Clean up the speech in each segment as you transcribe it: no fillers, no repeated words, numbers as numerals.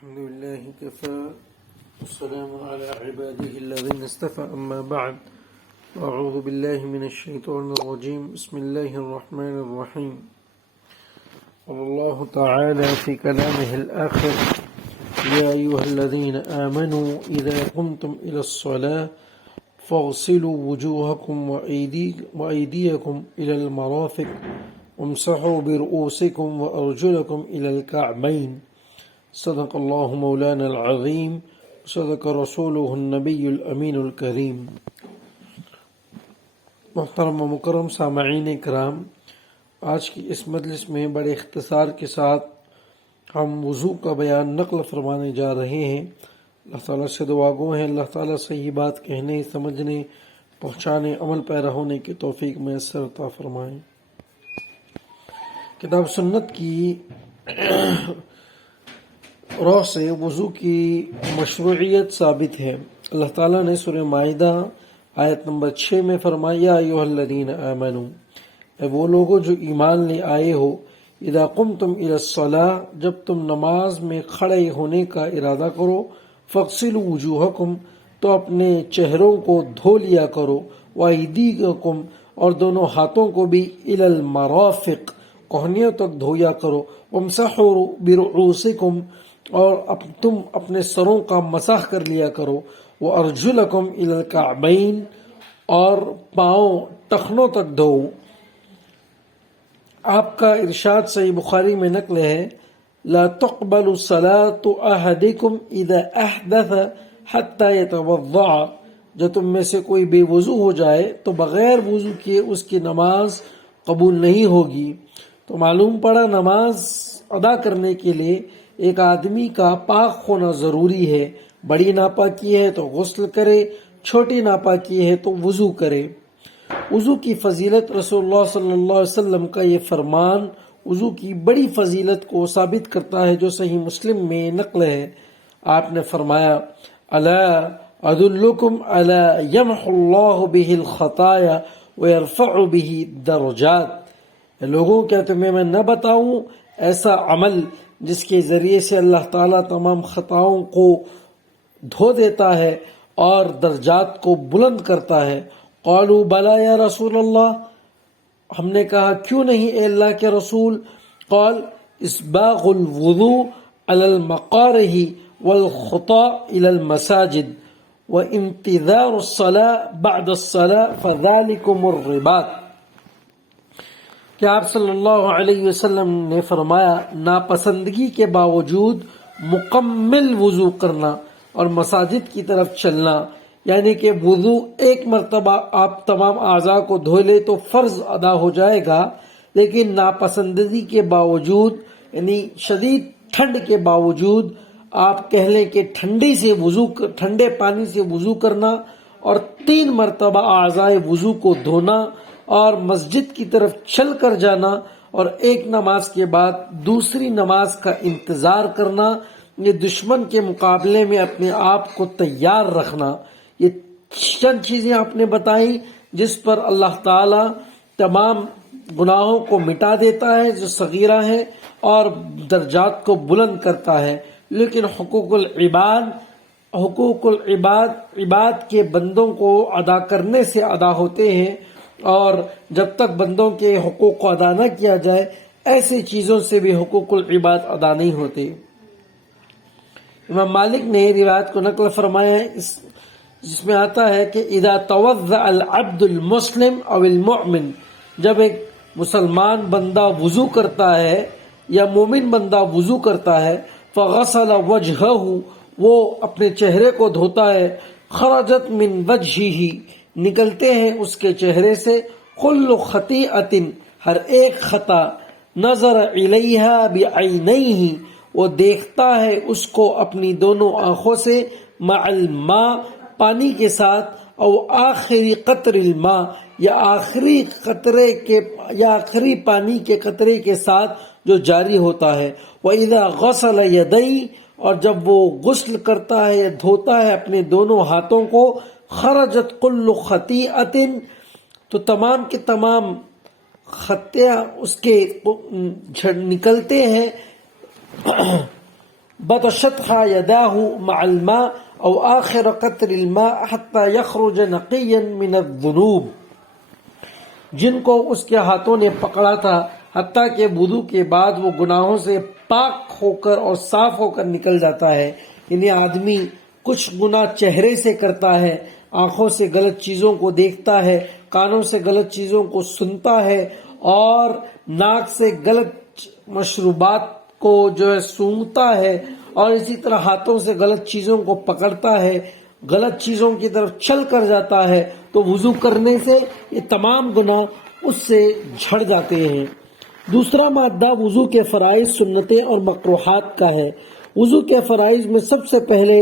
الحمد لله كفى والسلام على عباده الذين اصطفى أما بعد أعوذ بالله من الشيطان الرجيم بسم الله الرحمن الرحيم قال الله تعالى في كلامه الآخر يا أيها الذين آمنوا إذا قمتم إلى الصلاة فاغسلوا وجوهكم وأيديكم إلى المرافق وامسحوا برؤوسكم وأرجلكم إلى الكعبين صدق اللہ مولانا العظیم صدق رسولہ النبی الامین الکریم۔ محترم و مکرم سامعین کرام، آج کی اس مجلس میں بڑے اختصار کے ساتھ ہم وضو کا بیان نقل فرمانے جا رہے ہیں۔ اللہ تعالیٰ سے دعا گو ہیں اللہ تعالیٰ صحیح بات کہنے، سمجھنے، پہنچانے، عمل پیرا ہونے کی توفیق میسر عطا فرمائیں۔ کتاب سنت کی روح سے وضو کی مشروعیت ثابت ہے۔ اللہ تعالیٰ نے سورہ مائدہ آیت نمبر 6 میں فرمایا ایھا الذین آمنوا، اے وہ لوگو جو ایمان لے آئے ہو، اذا قمتم الی الصلاۃ، جب تم نماز میں کھڑے ہونے کا ارادہ کرو، فاغسلوا وجوہکم، تو اپنے چہروں کو دھو لیا کرو، وایدیکم، اور دونوں ہاتھوں کو بھی، الی المرافق، کوہنیوں تک دھویا کرو، وامسحوا برؤوسکم، اور تم اپنے سروں کا مسح کر لیا کرو، وارجلکم الی الکعبین، اور پاؤں ٹخنوں تک دھو۔ آپ کا ارشاد صحیح بخاری میں نقل ہے، لا تقبل صلاة احدکم اذا احدث حتی یتوضأ، جب تم میں سے کوئی بے وضو ہو جائے تو بغیر وضو کیے اس کی نماز قبول نہیں ہوگی۔ تو معلوم پڑا نماز ادا کرنے کے لیے ایک آدمی کا پاک ہونا ضروری ہے۔ بڑی ناپاکی ہے تو غسل کرے، چھوٹی ناپاکی ہے تو وضو کرے۔ وضو کی فضیلت، رسول اللہ صلی اللہ علیہ وسلم کا یہ فرمان وضو کی بڑی فضیلت کو ثابت کرتا ہے جو صحیح مسلم میں نقل ہے۔ آپ نے فرمایا، الا ادلکم علی یمحو اللہ بہ الخطایا ویرفع بہ الدرجات، لوگوں کیا تمہیں میں نہ بتاؤں ایسا عمل جس کے ذریعے سے اللہ تعالیٰ تمام خطاؤں کو دھو دیتا ہے اور درجات کو بلند کرتا ہے۔ قالوا بلا یا رسول اللہ، ہم نے کہا کیوں نہیں اے اللہ کے رسول؟ قال اسباغ الوضوء علی المقارہ والخطا الی المساجد وانتظار الصلاة بعد الصلاة فذلکم الرباط، کہ آپ صلی اللہ علیہ وسلم نے فرمایا، ناپسندگی کے باوجود مکمل وضو کرنا اور مساجد کی طرف چلنا، یعنی کہ وضو ایک مرتبہ آپ تمام اعضاء کو دھو لے تو فرض ادا ہو جائے گا، لیکن ناپسندگی کے باوجود، یعنی شدید ٹھنڈ کے باوجود آپ کہہ لیں کہ ٹھنڈے پانی سے وضو کرنا اور 3 مرتبہ اعضاء وضو کو دھونا اور مسجد کی طرف چل کر جانا اور ایک نماز کے بعد دوسری نماز کا انتظار کرنا، یہ دشمن کے مقابلے میں اپنے آپ کو تیار رکھنا، یہ چند چیزیں آپ نے بتائیں جس پر اللہ تعالی تمام گناہوں کو مٹا دیتا ہے جو صغیرہ ہیں اور درجات کو بلند کرتا ہے۔ لیکن حقوق العباد عباد کے بندوں کو ادا کرنے سے ادا ہوتے ہیں، اور جب تک بندوں کے حقوق کو ادا نہ کیا جائے ایسی چیزوں سے بھی حقوق العباد ادا نہیں ہوتے۔ امام مالک نے روایت کو نقل فرمایا ہے جس میں آتا ہے کہ اذا توضأ العبد المسلم او المؤمن، جب ایک مسلمان بندہ وضو کرتا ہے یا مومن بندہ وضو کرتا ہے، فغسل وجہہ، وہ اپنے چہرے کو دھوتا ہے، خرجت من وجہہ، نکلتے ہیں اس کے چہرے سے، کل خطیئۃ، ہر ایک خطا، نظر الیہا بعینیہ، وہ دیکھتا ہے اس کو اپنی دونوں آنکھوں سے، مع الماء، پانی کے ساتھ، او آخری قطر الماء، یا آخری پانی کے قطرے کے ساتھ جو جاری ہوتا ہے، وَإِذَا غَسَلَ يَدَيْهِ، اور جب وہ غسل کرتا ہے یا دھوتا ہے اپنے دونوں ہاتھوں کو، خرجت کل خطیئۃ، تو تمام کے تمام خطیہ اس کے نکلتے ہیں، بطشتها يداه مع الماء او آخر قطر الماء حتى يخرج نقيا من الذنوب، جن کو اس کے ہاتھوں نے پکڑا تھا حتیٰ کہ وضو کے بعد وہ گناہوں سے پاک ہو کر اور صاف ہو کر نکل جاتا ہے۔ یعنی آدمی کچھ گناہ چہرے سے کرتا ہے، آنکھوں سے غلط چیزوں کو دیکھتا ہے، کانوں سے غلط چیزوں کو سنتا ہے، اور ناک سے غلط مشروبات کو جو ہے سونگھتا ہے، اور اسی طرح ہاتھوں سے غلط چیزوں کو پکڑتا ہے، غلط چیزوں کی طرف چل کر جاتا ہے، تو وضو کرنے سے یہ تمام گناہ اس سے جھڑ جاتے ہیں۔ دوسرا مادہ وضو کے فرائض، سنتیں اور مکروہات کا ہے۔ وضو کے فرائض میں سب سے پہلے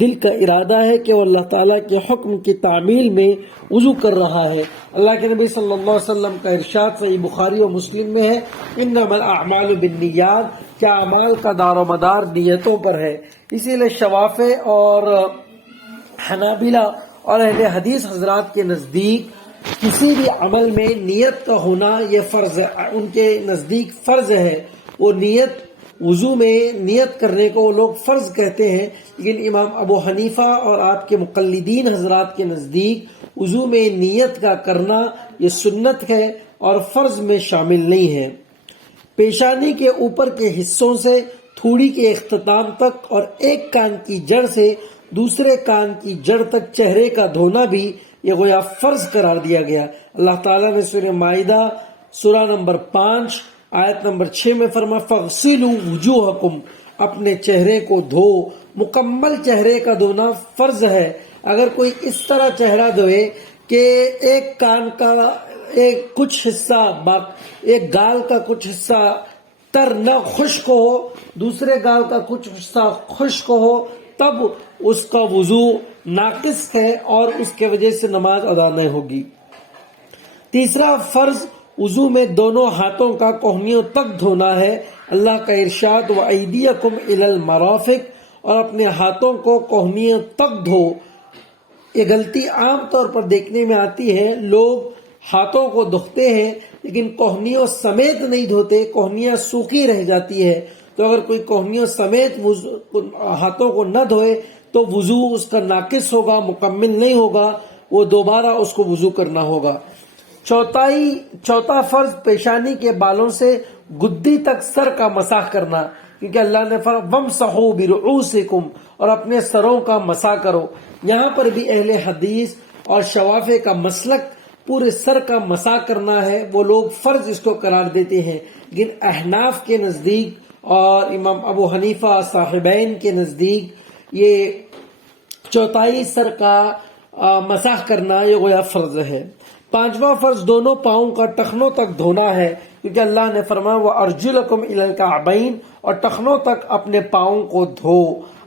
دل کا ارادہ ہے کہ وہ اللہ تعالیٰ کے حکم کی تعمیل میں وضو کر رہا ہے۔ اللہ کے نبی صلی اللہ علیہ وسلم کا ارشاد صحیح بخاری اور مسلم میں ہے، انما الاعمال بالنیات، کیا اعمال کا دار و مدار نیتوں پر ہے۔ اسی لیے شوافع اور حنابلہ اور اہل حدیث حضرات کے نزدیک کسی بھی عمل میں نیت کا ہونا یہ فرض ہے، ان کے نزدیک فرض ہے۔ وہ نیت، وضو میں نیت کرنے کو وہ لوگ فرض کہتے ہیں، لیکن امام ابو حنیفہ اور آپ کے مقلدین حضرات کے نزدیک وضو میں نیت کا کرنا یہ سنت ہے اور فرض میں شامل نہیں ہے۔ پیشانی کے اوپر کے حصوں سے تھوڑی کے اختتام تک اور ایک کان کی جڑ سے دوسرے کان کی جڑ تک چہرے کا دھونا بھی یہ گویا فرض قرار دیا گیا۔ اللہ تعالیٰ نے سورہ مائدہ سورہ نمبر 5 آیت نمبر 6 میں فرمایا فَاغْسِلُوا وُجُوهَكُمْ، اپنے چہرے کو دھو۔ مکمل چہرے کا دھونا فرض ہے۔ اگر کوئی اس طرح چہرہ دھوئے کہ ایک کان کا کچھ حصہ، ایک گال کا کچھ حصہ تر نہ خشک ہو، دوسرے گال کا کچھ حصہ خشک ہو، تب اس کا وضو ناقص ہے اور اس کے وجہ سے نماز ادا نہیں ہوگی۔ تیسرا فرض وضو میں دونوں ہاتھوں کا کوہنیوں تک دھونا ہے۔ اللہ کا ارشاد وَأَيْدِيَكُمْ إِلَى الْمَرَافِقِ، اور اپنے ہاتھوں کو کوہنیوں تک دھو۔ یہ غلطی عام طور پر دیکھنے میں آتی ہے، لوگ ہاتھوں کو دھوتے ہیں لیکن کوہنیوں سمیت نہیں دھوتے، کوہنیاں سوکھی رہ جاتی ہے۔ تو اگر کوئی کوہنیوں سمیت ہاتھوں کو نہ دھوئے تو وضو اس کا ناقص ہوگا، مکمل نہیں ہوگا، وہ دوبارہ اس کو وضو کرنا ہوگا۔ چوتھا فرض پیشانی کے بالوں سے گدی تک سر کا مسح کرنا، کیونکہ اللہ نے فرمایا وَامْسَحُوا بِرُؤُوسِكُمْ، اور اپنے سروں کا مسح کرو۔ یہاں پر بھی اہل حدیث اور شوافع کا مسلک پورے سر کا مسح کرنا ہے، وہ لوگ فرض اس کو قرار دیتے ہیں، لیکن احناف کے نزدیک اور امام ابو حنیفہ صاحبین کے نزدیک یہ چوتھائی سر کا مسح کرنا یہ گویا فرض ہے۔ پانچواں فرض دونوں پاؤں کا ٹخنوں تک دھونا ہے، کیونکہ اللہ نے فرمایا وَأَرْجُلَكُمْ إِلَى الْكَعْبَيْنِ، اور ٹخنوں تک اپنے پاؤں کو دھو۔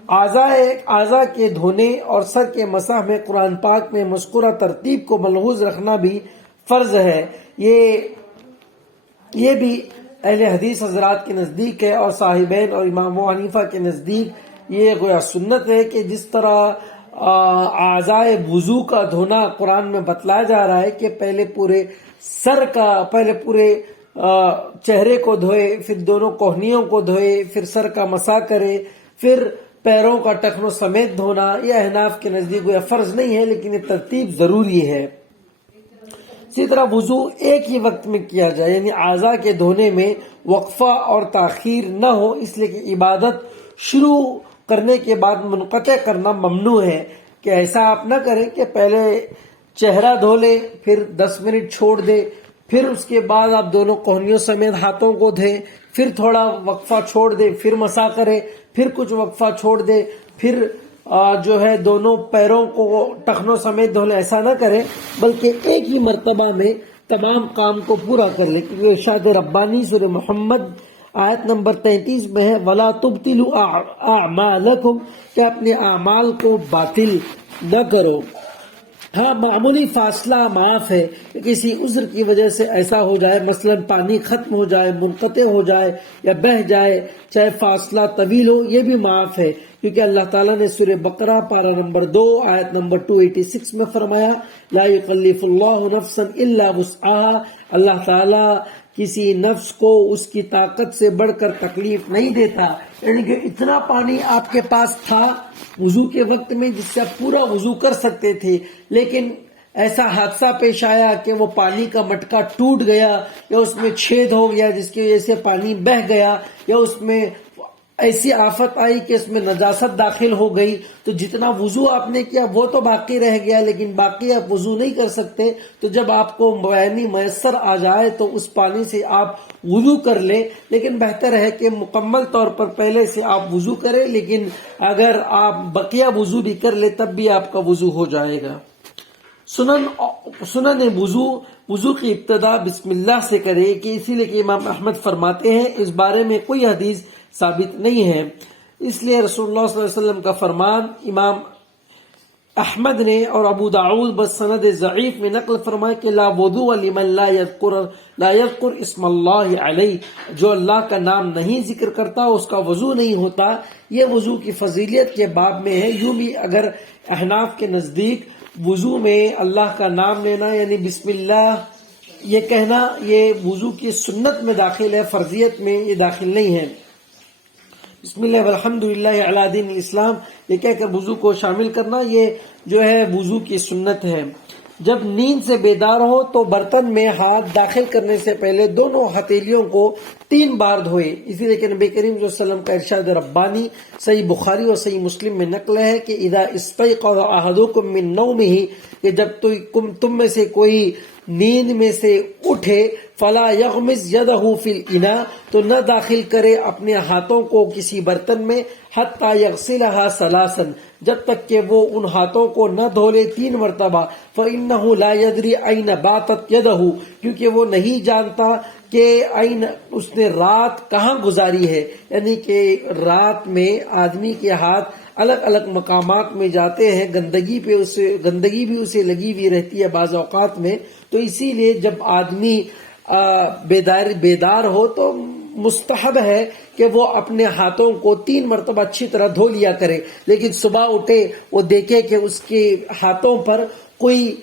اعضاء کے دھونے اور سر کے مسح میں قرآن پاک میں مذکورہ ترتیب کو ملحوظ رکھنا بھی فرض ہے۔ یہ بھی اہل حدیث حضرات کے نزدیک ہے، اور صاحبین اور امام ابو حنیفہ کے نزدیک یہ گویا سنت ہے کہ جس طرح اعضاء وضو کا دھونا قرآن میں بتلایا جا رہا ہے کہ پہلے پورے چہرے کو دھوئے، پھر دونوں کوہنیوں کو دھوئے، پھر سر کا مسح کرے، پھر پیروں کا ٹخنوں سمیت دھونا، یہ احناف کے نزدیک یہ فرض نہیں ہے لیکن یہ ترتیب ضروری ہے۔ اسی طرح وضو ایک ہی وقت میں کیا جائے، یعنی اعضاء کے دھونے میں وقفہ اور تاخیر نہ ہو، اس لیے کہ عبادت شروع کرنے کے بعد منقطع کرنا ممنوع ہے، کہ ایسا آپ نہ کریں کہ پہلے چہرہ دھو لے، پھر 10 منٹ چھوڑ دے، پھر اس کے بعد آپ دونوں کوہنیوں سمیت ہاتھوں کو دھیں، پھر تھوڑا وقفہ چھوڑ دے، پھر مسح کرے، پھر کچھ وقفہ چھوڑ دے، پھر جو ہے دونوں پیروں کو ٹخنوں سمیت دھو لے، ایسا نہ کرے، بلکہ ایک ہی مرتبہ میں تمام کام کو پورا کر لے، کیونکہ ارشاد ربانی سورہ محمد آیت نمبر 33 میں ہے وَلَا تُبْطِلُوا أَعْمَالَكُمْ، کہ اپنے اعمال کو باطل نہ کرو۔ ہاں معمولی فاصلہ معاف ہے، کہ کسی عذر کی وجہ سے ایسا ہو جائے، مثلا پانی ختم ہو جائے، منقطع ہو جائے یا بہہ جائے، چاہے فاصلہ طویل ہو، یہ بھی معاف ہے، کیونکہ اللہ تعالیٰ نے سورہ بقرہ پارہ نمبر 2 آیت نمبر 286 میں فرمایا لا یکلف اللہ نفسا الا وسعها، اللہ تعالیٰ کسی نفس کو اس کی طاقت سے بڑھ کر تکلیف نہیں دیتا، یعنی کہ اتنا پانی آپ کے پاس تھا وضو کے وقت میں جس سے آپ پورا وضو کر سکتے تھے، لیکن ایسا حادثہ پیش آیا کہ وہ پانی کا مٹکا ٹوٹ گیا یا اس میں چھید ہو گیا جس کی وجہ سے پانی بہہ گیا، یا اس میں ایسی آفت آئی کہ اس میں نجاست داخل ہو گئی، تو جتنا وضو آپ نے کیا وہ تو باقی رہ گیا، لیکن باقی آپ وضو نہیں کر سکتے۔ تو جب آپ کو پانی میسر آ جائے تو اس پانی سے آپ وضو کر لیں، لیکن بہتر ہے کہ مکمل طور پر پہلے سے آپ وضو کریں، لیکن اگر آپ بقیہ وضو بھی کر لیں تب بھی آپ کا وضو ہو جائے گا۔ سنن وضو کی ابتدا بسم اللہ سے کرے، کہ اسی لیے کہ امام احمد فرماتے ہیں اس بارے میں کوئی حدیث ثابت نہیں ہے، اس لیے رسول اللہ صلی اللہ علیہ وسلم کا فرمان امام احمد نے اور ابو داؤد بسند ضعیف میں نقل فرمائے کہ لا وضوء لمن لا یذکر اسم اللہ علیہ، جو اللہ کا نام نہیں ذکر کرتا اس کا وضو نہیں ہوتا۔ یہ وضو کی فضیلت کے باب میں ہے۔ یوں بھی اگر احناف کے نزدیک وضو میں اللہ کا نام لینا یعنی بسم اللہ یہ کہنا یہ وضو کی سنت میں داخل ہے، فرضیت میں یہ داخل نہیں ہے۔ بسم اللہ والحمدللہ علی دین الاسلام یہ کہہ کر وضو کو شامل کرنا یہ جو ہے وضو کی سنت ہے۔ جب نیند سے بیدار ہو تو برتن میں ہاتھ داخل کرنے سے پہلے دونوں ہتھیلیوں کو 3 بار دھوئے، اسی لیے کہ نبی کریم صلی اللہ علیہ وسلم کا ارشاد ربانی صحیح بخاری اور صحیح مسلم میں نقل ہے کہ اذا استيقظ احدكم من نومه، کہ جب تم میں سے کوئی نیند میں سے اٹھے فلا یغمز یدہ فی الاناء، تو نہ داخل کرے اپنے ہاتھوں کو کسی برتن میں، حتی یغسلھا ثلاثا، جب تک کہ وہ ان ہاتھوں کو نہ دھو لے 3 مرتبہ، فإنہ لا یدری این باتت یدہ، کیونکہ وہ نہیں جانتا کہ این اس نے رات کہاں گزاری ہے، یعنی کہ رات میں آدمی کے ہاتھ الگ الگ مقامات میں جاتے ہیں، گندگی بھی اسے لگی ہوئی رہتی ہے بعض اوقات میں، تو اسی لیے جب آدمی بیدار ہو تو مستحب ہے کہ وہ اپنے ہاتھوں کو 3 مرتبہ اچھی طرح دھو لیا کرے، لیکن صبح اٹھے وہ دیکھے کہ اس کے ہاتھوں پر کوئی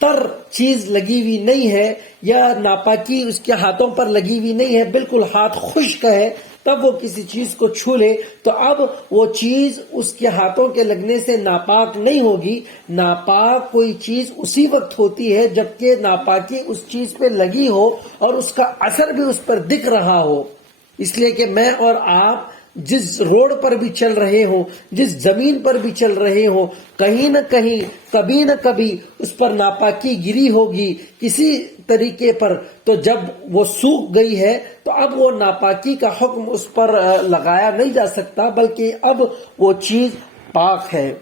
تر چیز لگی ہوئی نہیں ہے یا ناپاکی اس کے ہاتھوں پر لگی ہوئی نہیں ہے، بالکل ہاتھ خشک ہے، تب وہ کسی چیز کو چھو لے تو اب وہ چیز اس کے ہاتھوں کے لگنے سے ناپاک نہیں ہوگی۔ ناپاک کوئی چیز اسی وقت ہوتی ہے جبکہ ناپاکی اس چیز پہ لگی ہو اور اس کا اثر بھی اس پر دکھ رہا ہو۔ اس لیے کہ میں اور آپ جس روڈ پر بھی چل رہے ہوں، جس زمین پر بھی چل رہے ہوں، کہیں نہ کہیں کبھی نہ کبھی اس پر ناپاکی گری ہوگی کسی طریقے پر، تو جب وہ سوکھ گئی ہے تو اب وہ ناپاکی کا حکم اس پر لگایا نہیں جا سکتا، بلکہ اب وہ چیز پاک ہے۔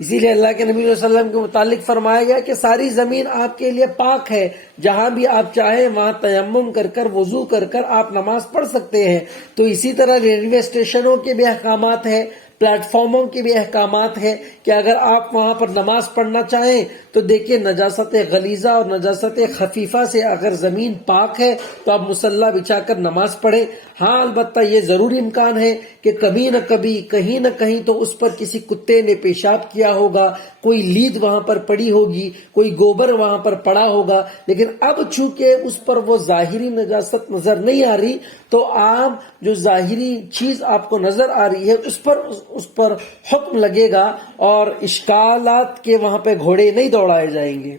اسی لیے اللہ کے نبی صلی اللہ علیہ وسلم کے متعلق فرمایا گیا کہ ساری زمین آپ کے لیے پاک ہے، جہاں بھی آپ چاہیں وہاں تیمم کر کر وضو کر کر آپ نماز پڑھ سکتے ہیں۔ تو اسی طرح ریلوے اسٹیشنوں کے بھی احکامات ہیں، پلیٹ فارموں کے بھی احکامات ہیں کہ اگر آپ وہاں پر نماز پڑھنا چاہیں تو دیکھیں نجاست غلیظہ اور نجاست خفیفہ سے اگر زمین پاک ہے تو آپ مصلی بچھا کر نماز پڑھیں۔ ہاں البتہ یہ ضروری امکان ہے کہ کبھی نہ کبھی کہیں نہ کہیں تو اس پر کسی کتے نے پیشاب کیا ہوگا، کوئی لید وہاں پر پڑی ہوگی، کوئی گوبر وہاں پر پڑا ہوگا، لیکن اب چونکہ اس پر وہ ظاہری نجاست نظر نہیں آ رہی تو عام جو ظاہری چیز آپ کو نظر آ رہی ہے اس پر حکم لگے گا اور اشکالات کے وہاں پہ گھوڑے نہیں دوڑائے جائیں گے۔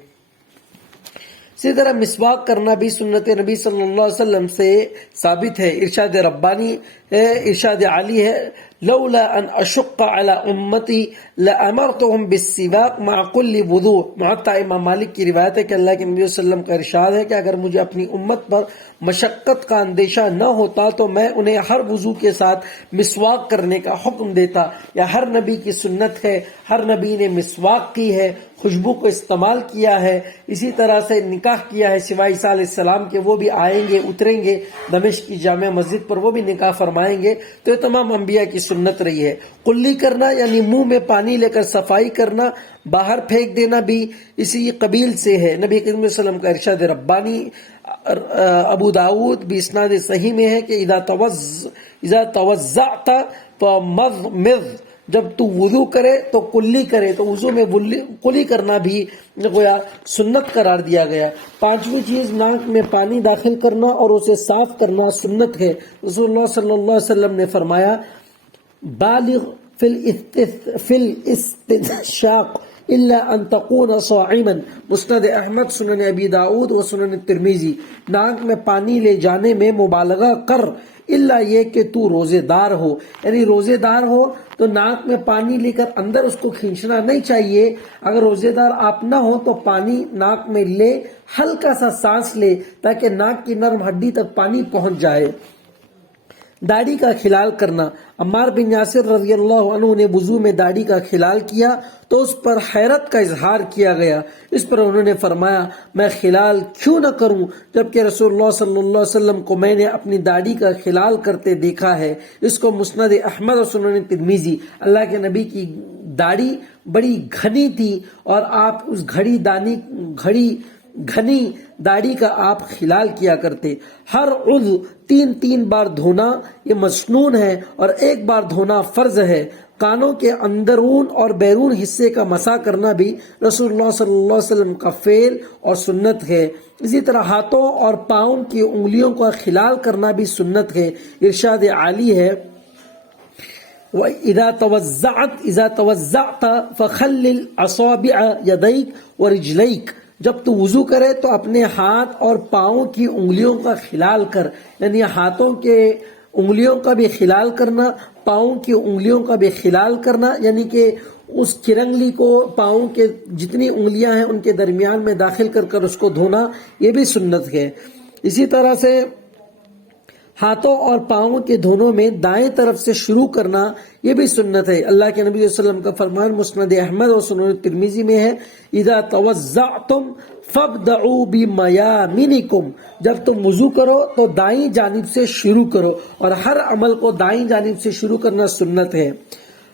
اسی طرح مسواک کرنا بھی سنت نبی صلی اللہ علیہ وسلم سے ثابت ہے۔ ارشاد ربانی ہے، ارشاد عالی ہے، لولا ان اشق علی امتی لامرتهم بالسواک مع كل وضوء۔ معطا امام مالک کی روایت ہے کہ اللہ کے نبی صلی اللہ علیہ وسلم کا ارشاد ہے کہ اگر مجھے اپنی امت پر مشقت کا اندیشہ نہ ہوتا تو میں انہیں ہر وضو کے ساتھ مسواک کرنے کا حکم دیتا۔ یا ہر نبی کی سنت ہے، ہر نبی نے مسواک کی ہے، خوشبو کو استعمال کیا ہے، اسی طرح سے نکاح کیا ہے سوائے عیسیٰ علیہ السلام کے، وہ بھی آئیں گے اتریں گے دمشق کی جامع مسجد پر، وہ بھی نکاح فرمائیں گے، تو یہ تمام انبیاء کی سنت رہی ہے۔ قلی کرنا یعنی منہ میں پانی لے کر صفائی کرنا، باہر پھینک دینا بھی اسی قبیل سے ہے۔ نبی کریم صلی اللہ علیہ وسلم کا ارشاد ربانی ابو داود بھی اسناد صحیح میں ہے کہ اذا توضعت فمضمض، جب تو وضو کرے تو کلی کرے، تو وضو میں کلی کرنا بھی گویا سنت قرار دیا گیا۔ پانچویں چیز، ناک میں پانی داخل کرنا اور اسے صاف کرنا سنت ہے۔ رسول اللہ صلی اللہ علیہ وسلم نے فرمایا بالغ فی الاستنشاق الا ان تكون صائما، مسند احمد، سنن ابی داؤد و سنن ترمذی۔ ناک میں پانی لے جانے میں مبالغہ کر، الا یہ کہ تو روزے دار ہو، یعنی روزے دار ہو تو ناک میں پانی لے کر اندر اس کو کھینچنا نہیں چاہیے۔ اگر روزے دار آپ نہ ہو تو پانی ناک میں لے، ہلکا سا سانس لے تاکہ ناک کی نرم ہڈی تک پانی پہنچ جائے۔ داڑھی کا خلال کرنا، عمار بن یاسر رضی اللہ عنہ نے وضو میں داڑھی کا خلال کیا تو اس پر حیرت کا اظہار کیا گیا۔ اس پر انہوں نے فرمایا میں خلال کیوں نہ کروں جبکہ رسول اللہ صلی اللہ علیہ وسلم کو میں نے اپنی داڑھی کا خلال کرتے دیکھا ہے۔ اس کو مسند احمد اور سنن ترمذی۔ اللہ کے نبی کی داڑھی بڑی گھنی تھی اور آپ اس گھنی داڑھی کا آپ خلال کیا کرتے۔ ہر عضو 3 بار دھونا یہ مسنون ہے اور 1 بار دھونا فرض ہے۔ کانوں کے اندرون اور بیرون حصے کا مسح کرنا بھی رسول اللہ صلی اللہ علیہ وسلم کا فعل اور سنت ہے۔ اسی طرح ہاتھوں اور پاؤں کی انگلیوں کا خلال کرنا بھی سنت ہے۔ ارشاد عالی ہے اذا توضعت فخلل اصابع يديك ورجليك، جب تو وضو کرے تو اپنے ہاتھ اور پاؤں کی انگلیوں کا خلال کر، یعنی ہاتھوں کے انگلیوں کا بھی خلال کرنا، پاؤں کی انگلیوں کا بھی خلال کرنا، یعنی کہ اس کرنگلی کو پاؤں کے جتنی انگلیاں ہیں ان کے درمیان میں داخل کر کر اس کو دھونا، یہ بھی سنت ہے۔ اسی طرح سے ہاتھوں اور پاؤں کے دھونوں میں دائیں طرف سے شروع کرنا یہ بھی سنت ہے۔ اللہ کے نبی صلی اللہ علیہ وسلم کا فرمان مسند احمد اور سنن ترمذی میں ہے اذا توضعتم فابدعوا بمیامنکم، جب تم وضو کرو تو دائیں جانب سے شروع کرو، اور ہر عمل کو دائیں جانب سے شروع کرنا سنت ہے۔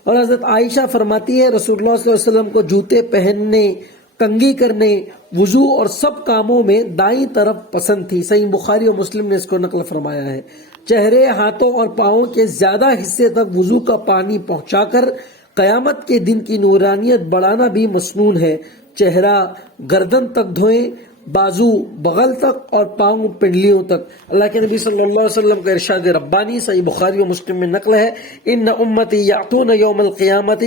اور حضرت عائشہ فرماتی ہے رسول اللہ صلی اللہ علیہ وسلم کو جوتے پہننے، کنگھی کرنے، وضو اور سب کاموں میں دائیں طرف پسند تھی۔ صحیح بخاری اور مسلم نے اس کو نقل فرمایا ہے۔ چہرے، ہاتھوں اور پاؤں کے زیادہ حصے تک وضو کا پانی پہنچا کر قیامت کے دن کی نورانیت بڑھانا بھی مسنون ہے۔ چہرہ گردن تک دھوئیں، بازو بغل تک اور پاؤں پنڈلیوں تک۔ اللہ کے نبی صلی اللہ علیہ وسلم کا ارشاد ربانی صحیح بخاری و مسلم میں نقل ہے ان امتی یاتون یوم القیامت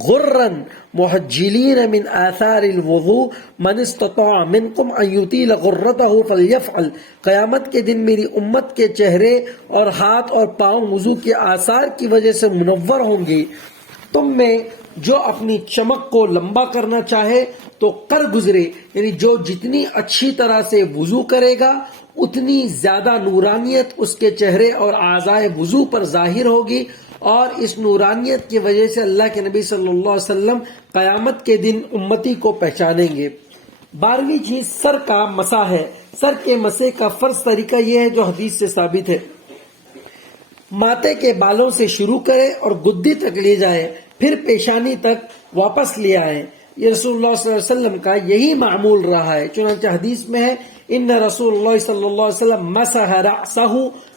غرا محجلین من آثار الوضوء من استطاع منکم ان یطیل غرتہ فلیفعل، قیامت کے دن میری امت کے چہرے اور ہاتھ اور پاؤں وضو کے آثار کی وجہ سے منور ہوں گے۔ تم میں جو اپنی چمک کو لمبا کرنا چاہے تو کر گزرے، یعنی جو جتنی اچھی طرح سے وضو کرے گا اتنی زیادہ نورانیت اس کے چہرے اور اعضائے وضو پر ظاہر ہوگی، اور اس نورانیت کی وجہ سے اللہ کے نبی صلی اللہ علیہ وسلم قیامت کے دن امتی کو پہچانیں گے۔ 12ویں چیز سر کا مسح ہے۔ سر کے مسح کا فرض طریقہ یہ ہے جو حدیث سے ثابت ہے، ماتھے کے بالوں سے شروع کرے اور گدی تک لے جائے، پھر پیشانی تک واپس لے آئے۔ یہ رسول اللہ صلی اللہ علیہ وسلم کا یہی معمول رہا ہے، چنانچہ حدیث میں ہے ان رسول اللہ صلی اللہ علیہ وسلم مسح رأسہ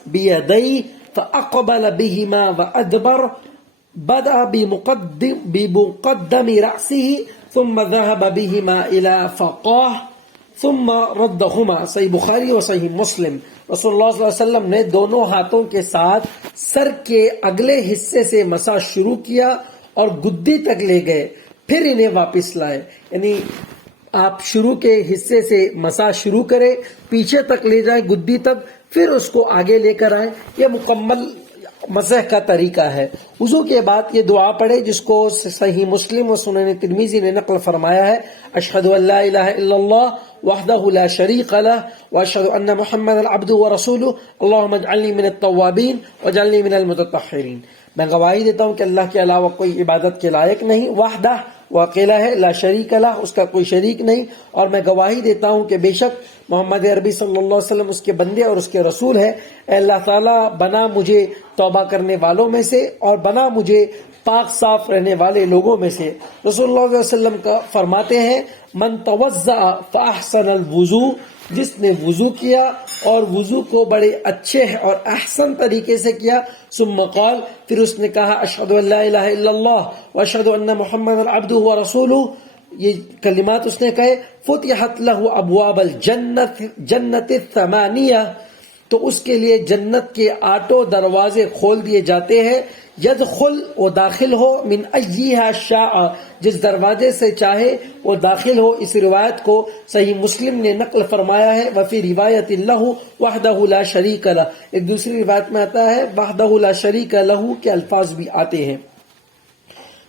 بیدیہ فاقبل بہما وادبر، بدأ بمقدم رأسہ ثم ذهب بہما الى فقاہ ثم ردہما۔ صحیح بخاری اور صحیح مسلم۔ رسول اللہ صلی اللہ علیہ وسلم نے دونوں ہاتھوں کے ساتھ سر کے اگلے حصے سے مسح شروع کیا اور گدی تک لے گئے، پھر انہیں واپس لائے، یعنی آپ شروع کے حصے سے مسح شروع کرے، پیچھے تک لے جائیں گدی تک، پھر اس کو آگے لے کر آئیں۔ یہ مکمل مسح کا طریقہ ہے۔ وضو کے بعد یہ دعا پڑھے جس کو صحیح مسلم و سنن ترمذی نے نقل فرمایا ہے اشہد ان لا الہ الا اللہ وحدہ لا شریک لہ واشہد ان محمدا عبدہ ورسولہ اللہم اجعلنی من التوابین واجعلنی من المتطہرین۔ میں گواہی دیتا ہوں کہ اللہ کے علاوہ کوئی عبادت کے لائق نہیں، وحدہ وہ اکیلا ہے، لا شریک لہ اس کا کوئی شریک نہیں، اور میں گواہی دیتا ہوں کہ بے شک محمد عربی صلی اللہ علیہ وسلم اس کے بندے اور اس کے رسول ہے۔ اے اللہ تعالیٰ بنا مجھے توبہ کرنے والوں میں سے اور بنا مجھے پاک صاف رہنے والے لوگوں میں سے۔ رسول اللہ علیہ وسلم کا فرماتے ہیں من توضع فاحسن الوضوء جس نے وضو کیا اور وضو کو بڑے اچھے اور احسن طریقے سے کیا، ثم قال، پھر اس نے کہا اشہد ان لا الہ الا اللہ واشہد ان محمد عبدہ ورسولہ، یہ کلمات اس نے کہے، فتحت لہ ابواب الجنت الثمانیہ، تو اس کے لیے جنت کے 8 دروازے کھول دیے جاتے ہیں، یدخل، وہ داخل ہو، من ایہا شاء، جس دروازے سے چاہے وہ داخل ہو۔ اس روایت کو صحیح مسلم نے نقل فرمایا ہے، وفی روایت لہ وحدہ لا شریک لہ، ایک دوسری روایت میں آتا ہے وحدہ لا شریک لہ کے الفاظ بھی آتے ہیں۔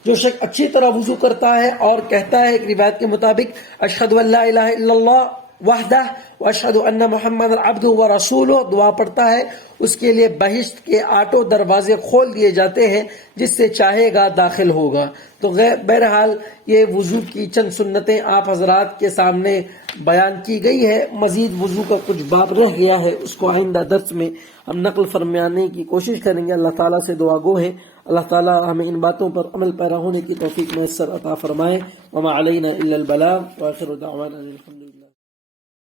جو شخص اچھی طرح وضو کرتا ہے اور کہتا ہے ایک روایت کے مطابق اشہد ان لا الہ الا اللہ وحدہ واشہد ان محمد عبدہ ورسولہ، دعا پڑھتا ہے، اس کے لیے بہشت کے 8 دروازے کھول دیے جاتے ہیں، جس سے چاہے گا داخل ہوگا۔ تو بہرحال یہ وضو کی چند سنتیں آپ حضرات کے سامنے بیان کی گئی ہے، مزید وضو کا کچھ باب رہ گیا ہے، اس کو آئندہ درس میں ہم نقل فرمانے کی کوشش کریں گے۔ اللہ تعالیٰ سے دعا گو ہے اللہ تعالیٰ ہمیں ان باتوں پر عمل پیرا ہونے کی توفیق میسر عطا فرمائے۔ وما علینا الا البلاغ، وآخر دعوانا الحمد للہ۔